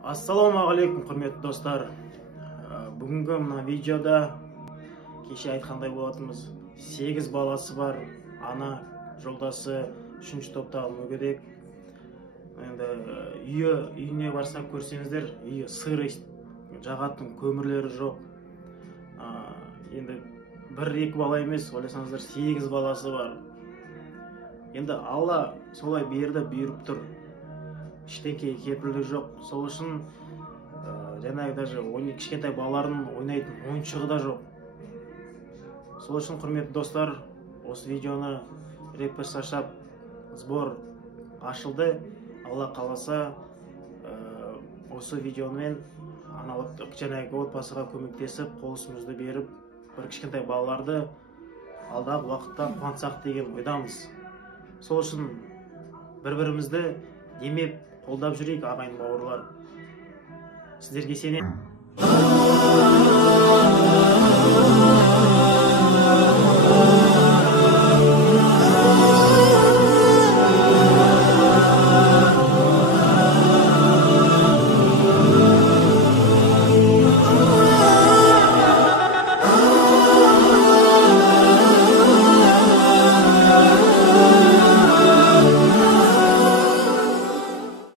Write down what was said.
Ассалаумағалейкум, құрметті достар. Бүгінгі мына видеода кеше айтқандай болатынбыз. 8 баласы бар ана жолдасы 3-ші топтағы мүгедек. Енді үйіне барсақ көрсеңіздер, үйі сырый, жағатын көмірлері жоқ. Енді 1-2 бала емес, ойласаңыздар 8 баласы бар. Енді Алла солай берді, бұйырып тұр. Ештеңе кепілдік жоқ. Сол үшін жаңағы даже кішкентай балалардың ойнайтын ойыншығы да жоқ. Сол үшін, құрметті достар, осы видеоны репост жасап, сбор ашылды. Алла қаласа, осы видеомен жаңағы отбасыға көмектесіп, қол ұшымызды беріп, бір кішкентай балаларды алдағы уақытта қуантсақ деген ойдамыз. Сол үшін бір-бірімізді демеп, қолдап жүрейік, ағайын бауырлар. Сіздерге сенемін.